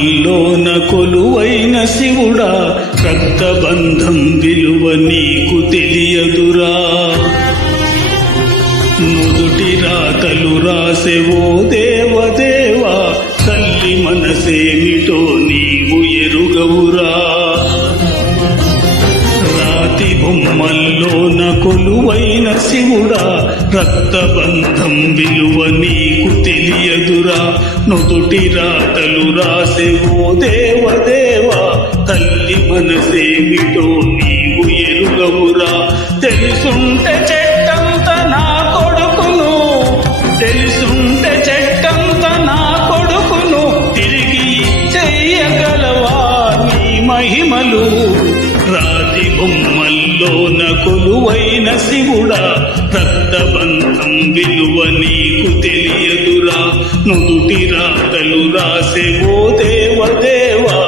బొమ్మల్లోన కొలువైన శివుడా, రక్తబంధం విలువ నీకు తెలియదురా. నుదుటి రాతలు రాసెవో దేవదేవా, తల్లి మనసేమిటో నీవు ఎరుగవురా. రాతి బొమ్మల్లోన కొలువైన శివుడా, రక్తబంధం విలువ నీకు తెలియదురా. నుదుటి రాతలు రాసెవో దేవదేవా, తల్లి మనసేమిటో నీవు ఎరుగవురా. తెలుసుంటే చెట్టంత నా కొడుకును, తెలుసుంటే చెట్టంత నా కొడుకును, తిరిగి చెయ్యగలవా నీ మహిమలు. రాతి బొమ్మల్లోన కొలువైన శివుడా, రక్తబంధం విలువ నీకు తెలియదురా. నుదుటి రాతలు రాసెవో దేవదేవా,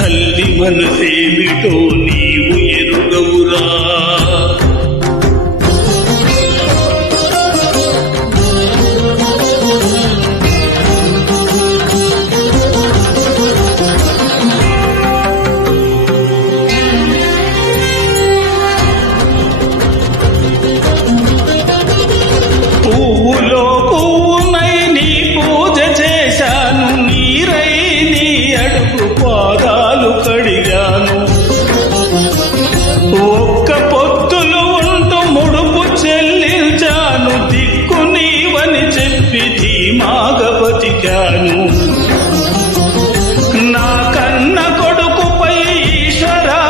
తల్లి మనసేమిటో నీవు ఎరుగవురా. పువ్వులో పువ్వునై నీ పూజ చేశాను, నీరై నీ అడుగు పాదాలు కడిగాను. ఒక్క పొత్తులు ఉంటూ ముడుపు చెల్లించాను, దిక్కు నీవని చెప్పి ధీమాగా బతికాను. నా కన్న కొడుకుపై ఈశ్వరా,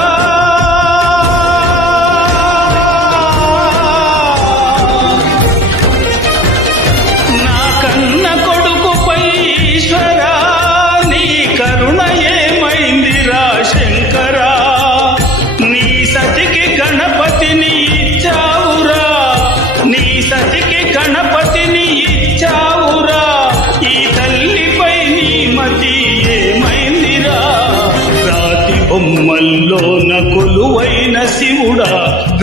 నా కన్న కొడుకుపై ఈశ్వరా, నీ కరుణ ఏమైందిరా శంకరా. నీ సతికి గణపతిని ఇచ్చావురా, నీ సతికి గణపతిని ఇచ్చావురా. ఈ తల్లిపై నీ మతి ఏమైందిరా. రాతి బొమ్మల్లోన కొలువైన శివుడా,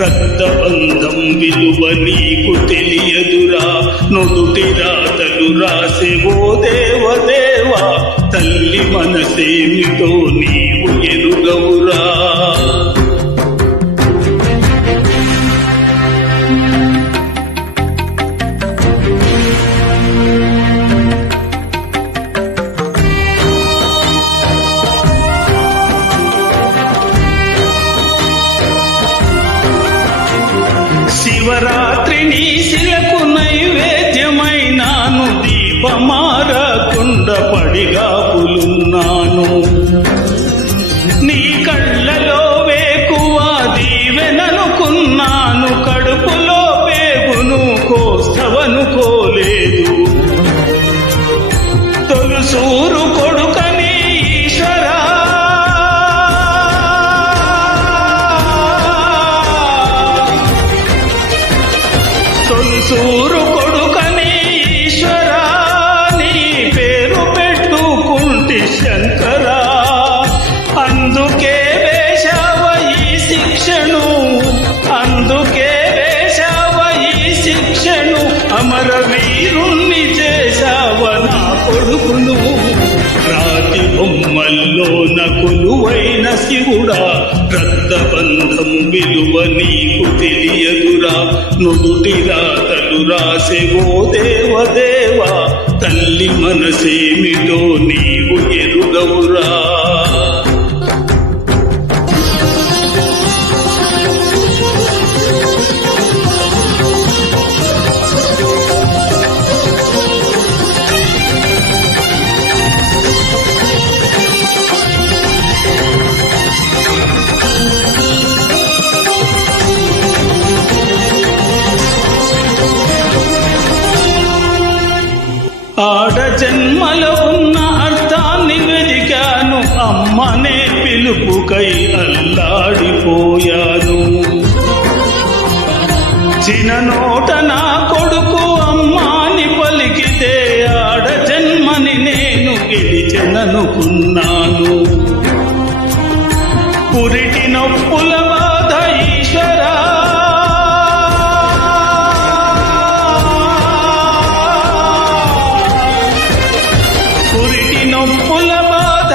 రక్తబంధం విలువ నీకు తెలియదురా. నుదుటి రాతలు రాసెవో దేవదేవా, తల్లి మనసేమిటో నీవు ఎరుగవురా. శివరాత్రి నీ శిలకు నైవేద్యమైనాను, దీపమారకుండ పడిగాపులున్నాను. నీ కళ్ళలో వేకువ దీవెననుకున్నాను, కడుపులో పేగును కోస్తవనుకోలేదు. తొలుసూరు కొడుకని ఈశ్వరా, తొలుసూరు కొడుకని ఈశ్వరా, నీ పేరు పెట్టుకుంటి శంకరా. అందుకే వేశావ ఈ శిక్షను, అందుకే వేశావ ఈ శిక్షను. అమరవీరుణ్ణి చేశావ నా కొడుకును. రాతి బొమ్మల్లోన కొలువైన శివుడా, రక్తబంధం విలువ నీకు తెలియదురా. నుదుటి రాతలు రాసెవో దేవదేవా, తల్లి మనసేమిటో నీవు ఎరుగవురా. ఆడ జన్మలో ఉన్న అర్థాన్ని వెదికాను, అమ్మనే పిలుపుకై అల్లాడిపోయాను. చిన్ననోట నా కొడుకు అమ్మాని పలికితే, ఆడ జన్మని నేను గెలిచెననుకున్నాను. పురిటి నొప్పుల బాధ ఈశ్వరా, పురిటి నొప్పుల బాధ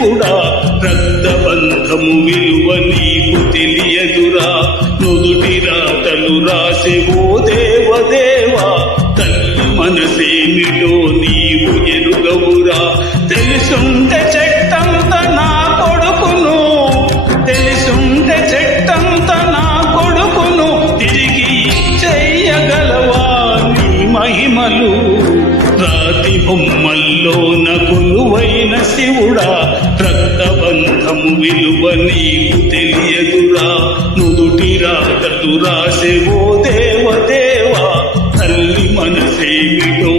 శివుడా, రక్తబంధము విలువ నీకు తెలియదురా. నుదుటి రాతలు రాసెవో దేవదేవా, తల్లి మనసేమిటో నీవు ఎరుగవురా. తెలుసుంటే చెట్టంత నా కొడుకును, తెలుసుంటే చెట్టంత నా కొడుకును తిరిగి చెయ్యగలవా నీ మహిమలు. రాతి బొమ్మల్లోన కొలువైన శివుడా, రక్తబంధము విలువ నీకు తెలియదురా. నుదుటి రాతలు రాసెవో దేవదేవా, తల్లి మనసేమిటో